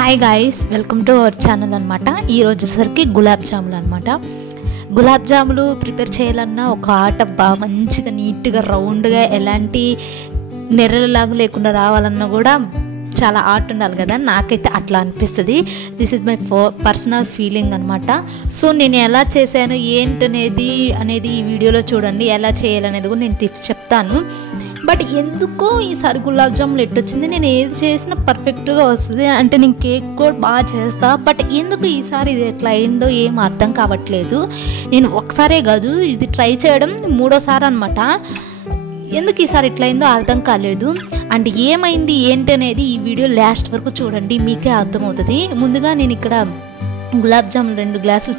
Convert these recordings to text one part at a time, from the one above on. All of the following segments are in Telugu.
Hi guys, welcome to our channel అనమాట. ఈరోజు సరికి గులాబ్ జాములు అనమాట. గులాబ్ జాములు ప్రిపేర్ చేయాలన్నా ఒక ఆట బాగా మంచిగా నీట్గా రౌండ్గా ఎలాంటి నెర్రలాగా లేకుండా రావాలన్నా కూడా చాలా ఆర్ట్ ఉండాలి కదా. నాకైతే అట్లా అనిపిస్తుంది. This is my personal feeling అనమాట. సో నేను ఎలా చేశాను ఏంటనేది ఈ వీడియోలో చూడండి. ఎలా చేయాలనేది కూడా నేను టిప్స్ చెప్తాను. బట్ ఎందుకో ఈసారి గులాబ్ జాములు ఎట్టొచ్చింది, నేను ఏది చేసినా పర్ఫెక్ట్గా వస్తుంది. అంటే నేను కేక్ కూడా బాగా చేస్తా. బట్ ఎందుకు ఈసారి ఇది ఎట్లా అయిందో ఏం అర్థం కావట్లేదు. నేను ఒకసారే కాదు, ఇది ట్రై చేయడం మూడోసారి అనమాట. ఎందుకు ఈసారి ఇట్లా అయిందో అర్థం కాలేదు. అండ్ ఏమైంది ఏంటి అనేది ఈ వీడియో లాస్ట్ వరకు చూడండి, మీకే అర్థమవుతుంది. ముందుగా నేను ఇక్కడ గులాబ్ జాములు 2 గ్లాసులు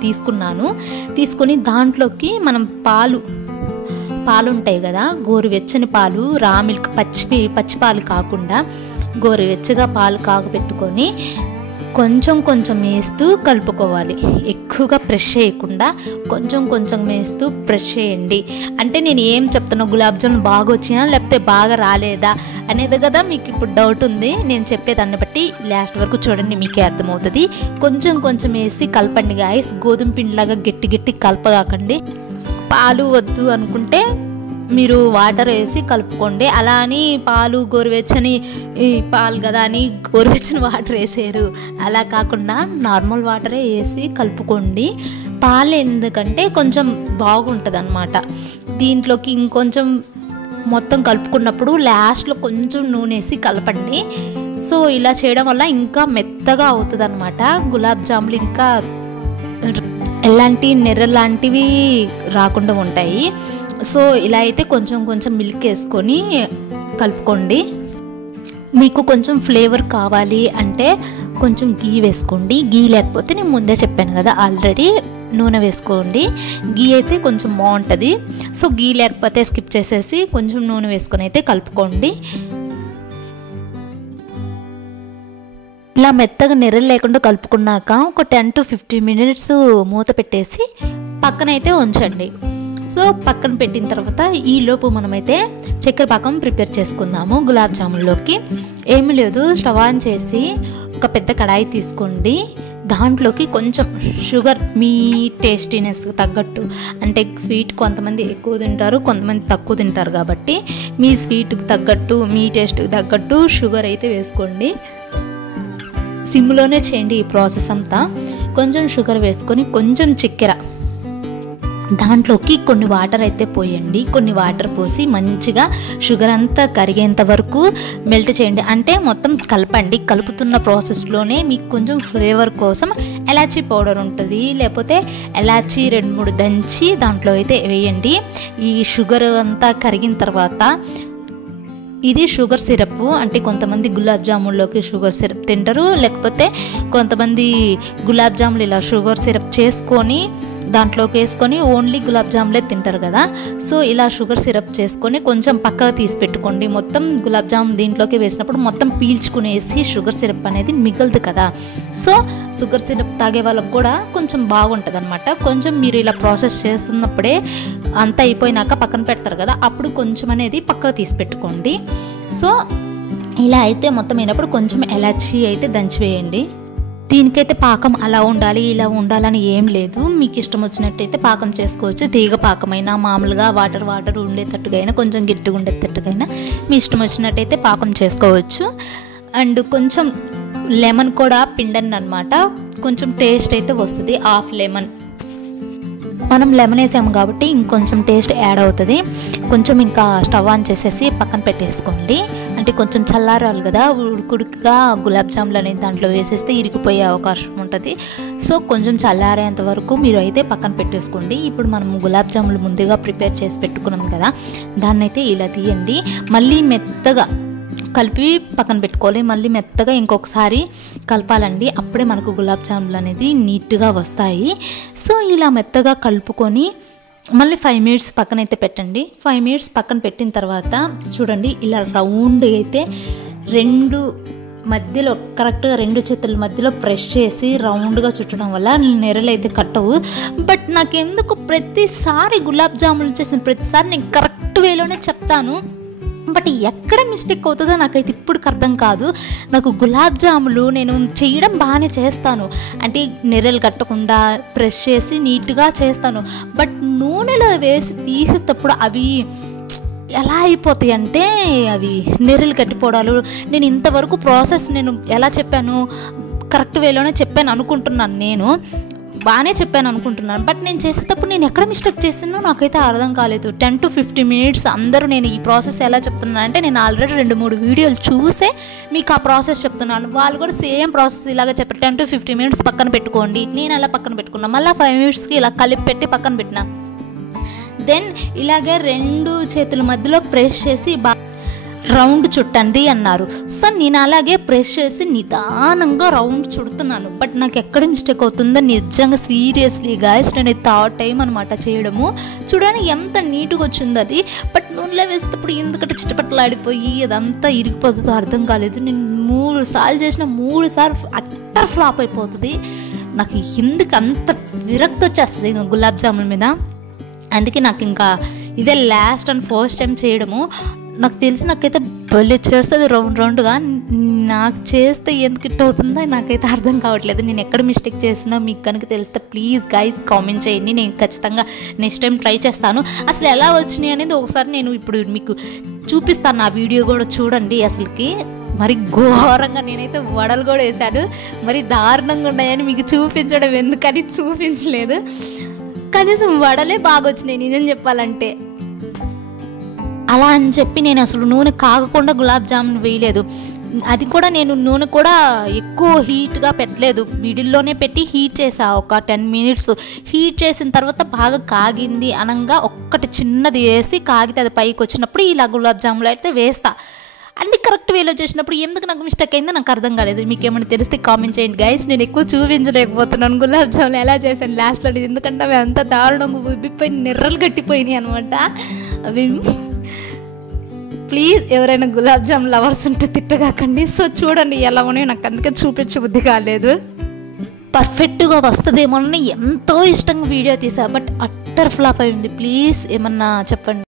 తీసుకొని దాంట్లోకి మనం పాలు ఉంటాయి కదా, గోరువెచ్చని పాలు, రా మిల్క్, పచ్చి పాలు కాకుండా గోరువెచ్చగా పాలు కాగబెట్టుకొని కొంచెం వేస్తూ కలుపుకోవాలి. ఎక్కువగా ప్రెస్ చేయకుండా కొంచెం వేస్తూ ప్రెస్ చేయండి. అంటే నేను ఏం చెప్తున్నా, గులాబ్ జామున్ బాగా వచ్చినా లేకపోతే బాగా రాలేదా అనేది కదా మీకు ఇప్పుడు డౌట్ ఉంది. నేను చెప్పేదాన్ని బట్టి లాస్ట్ వరకు చూడండి, మీకే అర్థమవుతుంది. కొంచెం వేసి కలపండి గాయస్. గోధుమ పిండిలాగా గట్టి కలపగాకండి. పాలు వద్దు అనుకుంటే మీరు వాటర్ వేసి కలుపుకోండి. అలా అని పాలు గోరువెచ్చని పాలు కదా అని గోరువెచ్చని వాటర్ వేసారు, అలా కాకుండా నార్మల్ వాటరే వేసి కలుపుకోండి. పాలు ఎందుకంటే కొంచెం బాగుంటుంది అన్నమాట. దీంట్లోకి ఇంకొంచెం మొత్తం కలుపుకున్నప్పుడు లాస్ట్లో కొంచెం నూనె వేసి కలపండి. సో ఇలా చేయడం వల్ల ఇంకా మెత్తగా అవుతుంది అన్నమాట. గులాబ్ జాములు ఇంకా ఎలాంటి నెర్రలాంటివి రాకుండా ఉంటాయి. సో ఇలా అయితే కొంచెం మిల్క్ వేసుకొని కలుపుకోండి. మీకు కొంచెం ఫ్లేవర్ కావాలి అంటే కొంచెం గీ వేసుకోండి. గీ లేకపోతే నేను ముందే చెప్పాను కదా ఆల్రెడీ, నూనె వేసుకోండి. గీ అయితే కొంచెం బాగుంటుంది. సో గీ లేకపోతే స్కిప్ చేసేసి కొంచెం నూనె వేసుకొని అయితే కలుపుకోండి. ఇలా మెత్తగా నెర్రలు లేకుండా కలుపుకున్నాక ఒక 10 to 15 minutes మూత పెట్టేసి పక్కనైతే ఉంచండి. సో పక్కన పెట్టిన తర్వాత ఈలోపు మనమైతే చక్కెర పాకం ప్రిపేర్ చేసుకుందాము. గులాబ్ జామున్లోకి ఏమీ లేదు, స్టవ్ ఆన్ చేసి ఒక పెద్ద కడాయి తీసుకోండి. దాంట్లోకి కొంచెం షుగర్ మీ టేస్టీనెస్ తగ్గట్టు, అంటే స్వీట్ కొంతమంది ఎక్కువ తింటారు, కొంతమంది తక్కువ తింటారు. కాబట్టి మీ స్వీట్కి తగ్గట్టు, మీ టేస్ట్కి తగ్గట్టు షుగర్ అయితే వేసుకోండి. సిమ్లోనే చేయండి ఈ ప్రాసెస్ అంతా. కొంచెం షుగర్ వేసుకొని కొంచెం చక్కెర, దాంట్లోకి కొన్ని వాటర్ అయితే పోయండి. కొన్ని వాటర్ పోసి మంచిగా షుగర్ అంతా కరిగేంత వరకు మెల్ట్ చేయండి. అంటే మొత్తం కలపండి. కలుపుతున్న ప్రాసెస్లోనే మీకు కొంచెం ఫ్లేవర్ కోసం ఎలాచీ పౌడర్ ఉంటుంది, లేకపోతే ఎలాచీ 2-3 దంచి దాంట్లో అయితే వేయండి. ఈ షుగర్ అంతా కరిగిన తర్వాత ఇది షుగర్ సిరప్. అంటే కొంతమంది గులాబ్ జామున్లోకి షుగర్ సిరప్ తింటారు, లేకపోతే కొంతమంది గులాబ్ జాములు ఇలా షుగర్ సిరప్ చేసుకొని దాంట్లోకి వేసుకొని ఓన్లీ గులాబ్ జాములే తింటారు కదా. సో ఇలా షుగర్ సిరప్ చేసుకొని కొంచెం పక్కగా తీసి పెట్టుకోండి. మొత్తం గులాబ్ జామున్ దీంట్లోకి వేసినప్పుడు మొత్తం పీల్చుకునేసి షుగర్ సిరప్ అనేది మిగలదు కదా. సో షుగర్ సిరప్ తాగే వాళ్ళకు కూడా కొంచెం బాగుంటుంది అనమాట. కొంచెం మీరు ఇలా ప్రాసెస్ చేస్తున్నప్పుడే అంతా అయిపోయినాక పక్కన పెడతారు కదా, అప్పుడు కొంచెం అనేది పక్కగా తీసి పెట్టుకోండి. సో ఇలా అయితే మొత్తం అయినప్పుడు కొంచెం ఎలాచీ అయితే దంచివేయండి. దీనికైతే పాకం అలా ఉండాలి ఇలా ఉండాలని ఏం లేదు, మీకు ఇష్టం వచ్చినట్టయితే పాకం చేసుకోవచ్చు. తీగ పాకమైనా మామూలుగా వాటర్ ఉండేటట్టుగా అయినా కొంచెం గట్టిగా ఉండేటట్టుగా అయినా మీ ఇష్టం వచ్చినట్టయితే పాకం చేసుకోవచ్చు. అండ్ కొంచెం లెమన్ కూడా పిండండి అనమాట, కొంచెం టేస్ట్ అయితే వస్తుంది. హాఫ్ లెమన్, మనం లెమన్ వేసాము కాబట్టి ఇంకొంచెం టేస్ట్ యాడ్ అవుతుంది. కొంచెం ఇంకా స్టవ్ ఆన్ చేసేసి పక్కన పెట్టేసుకోండి. అంటే కొంచెం చల్లారాలి కదా, ఉడుకుడుకుగా గులాబ్ జాములు అనేది దాంట్లో వేసేస్తే ఇరిగిపోయే అవకాశం ఉంటుంది. సో కొంచెం చల్లారేంత వరకు మీరు అయితే పక్కన పెట్టేసుకోండి. ఇప్పుడు మనం గులాబ్ జాములు ముందుగా ప్రిపేర్ చేసి పెట్టుకున్నాం కదా, దాన్ని అయితే ఇలా తీయండి. మళ్ళీ మెత్తగా కలిపి పక్కన పెట్టుకోవాలి. మళ్ళీ మెత్తగా ఇంకొకసారి కలపాలండి, అప్పుడే మనకు గులాబ్ జాములు అనేది నీట్గా వస్తాయి. సో ఇలా మెత్తగా కలుపుకొని మళ్ళీ 5 minutes పక్కనైతే పెట్టండి. 5 minutes పక్కన పెట్టిన తర్వాత చూడండి, ఇలా రౌండ్ అయితే మధ్యలో కరెక్ట్గా 2 చేతుల మధ్యలో ప్రెస్ చేసి రౌండ్గా చుట్టడం వల్ల నెరలు అయితే కట్టవు. బట్ నాకెందుకు ప్రతిసారి గులాబ్ జాములు చేసిన ప్రతిసారి నేను కరెక్ట్ వేలోనే చెప్తాను, బట్ ఎక్కడ మిస్టేక్ అవుతుందో నాకైతే ఇప్పటికి అర్థం కాదు. నాకు గులాబ్ జాములు నేను చేయడం బాగానే చేస్తాను, అంటే నెర్రలు కట్టకుండా ప్రెస్ చేసి నీట్గా చేస్తాను. బట్ నూనెలో వేసి తీసేటప్పుడు అవి ఎలా అయిపోతాయి అంటే అవి నెర్రలు కట్టిపోవడాలు. నేను ఇంతవరకు ప్రాసెస్ నేను ఎలా చెప్పాను, కరెక్ట్ వేలోనే చెప్పాను అనుకుంటున్నాను, నేను బాగానే చెప్పాను అనుకుంటున్నాను. బట్ నేను చేసేటప్పుడు నేను ఎక్కడ మిస్టేక్ చేసినో నాకైతే అర్థం కాలేదు. 10 to 15 minutes అందరూ నేను ఈ ప్రాసెస్ ఎలా చెప్తున్నాను అంటే నేను ఆల్రెడీ 2-3 వీడియోలు చూసే మీకు ఆ ప్రాసెస్ చెప్తున్నాను. వాళ్ళు కూడా సేమ్ ప్రాసెస్ ఇలాగ చెప్పారు, 10 to 15 minutes పక్కన పెట్టుకోండి. నేను అలా పక్కన పెట్టుకున్నాను, మళ్ళీ 5 minutesకి ఇలా కలిపి పెట్టి పక్కన పెట్టినా. దెన్ ఇలాగే 2 చేతుల మధ్యలో ప్రెస్ చేసి రౌండ్ చుట్టండి అన్నారు. సో నేను అలాగే ప్రెస్ చేసి నిదానంగా రౌండ్ చుడుతున్నాను. బట్ నాకు ఎక్కడ మిస్టేక్ అవుతుందో నిజంగా సీరియస్లీ గాయస్ నేను 3rd టైం అనమాట చేయడము. చూడండి ఎంత నీట్గా వచ్చిందో అది. బట్ నూనెలో వేసేటప్పుడు ఎందుకంటే చిట్టపట్టలాడిపోయి అదంతా ఇరిగిపోతుందో అర్థం కాలేదు. నేను 3 సార్లు చేసిన 3 సార్లు అట్టర్ ఫ్లాప్ అయిపోతుంది. నాకు ఎందుకు అంత విరక్తి వచ్చేస్తుంది ఇంకా గులాబ్ జాముల మీద. అందుకే నాకు ఇంకా ఇదే లాస్ట్ అండ్ ఫస్ట్ టైం చేయడము. నాకు తెలిసి నాకైతే భలే చేస్తుంది రౌండ్గా. నాకు చేస్తే ఎందుకు ఇట్ అవుతుందో నాకైతే అర్థం కావట్లేదు. నేను ఎక్కడ మిస్టేక్ చేసినా మీకు కనుక తెలిస్తే ప్లీజ్ గైస్ కామెంట్ చేయండి. నేను ఖచ్చితంగా నెక్స్ట్ టైం ట్రై చేస్తాను. అసలు ఎలా వచ్చినాయి అనేది ఒకసారి నేను ఇప్పుడు మీకు చూపిస్తాను, ఆ వీడియో కూడా చూడండి. అసలుకి మరి ఘోరంగా నేనైతే వడలు కూడా వేసాను, మరి దారుణంగా ఉన్నాయని మీకు చూపించడం ఎందుకని చూపించలేదు. కనీసం వడలే బాగా వచ్చినాయి నిజం చెప్పాలంటే. అలా అని చెప్పి నేను అసలు నూనె కాగకుండా గులాబ్ జామున్ వేయలేదు. అది కూడా నేను నూనె కూడా ఎక్కువ హీట్గా పెట్టలేదు, మిడిల్లోనే పెట్టి హీట్ చేసా. ఒక 10 minutes హీట్ చేసిన తర్వాత బాగా కాగింది అనగా ఒక్కటి చిన్నది వేసి కాగితే అది పైకి వచ్చినప్పుడు ఇలా గులాబ్ జాములు అయితే వేస్తా. అన్ని కరెక్ట్ వేలో చేసినప్పుడు ఎందుకు నాకు మిస్టేక్ అయిందో నాకు అర్థం కాలేదు. మీకు ఏమైనా తెలిస్తే కామెంట్ చేయండి గైస్. నేను ఎక్కువ చూపించలేకపోతున్నాను గులాబ్ జాములు ఎలా చేశాను లాస్ట్లో, ఎందుకంటే అవి అంతా దారుణంగా ఉబ్బిపోయి నెర్రలు కట్టిపోయినాయి అనమాట. అవి ప్లీజ్ ఎవరైనా గులాబ్ జామ్ లవర్స్ ఉంటే తిట్టగాకండి. సో చూడండి ఎలా ఉన్నాయో, నాకు అందుకే చూపించబుద్ధి కాలేదు. పర్ఫెక్ట్గా వస్తుందేమో ఎంతో ఇష్టంగా వీడియో తీసా, బట్ అట్టర్ ఫ్లాప్ అయింది. ప్లీజ్ ఏమన్నా చెప్పండి.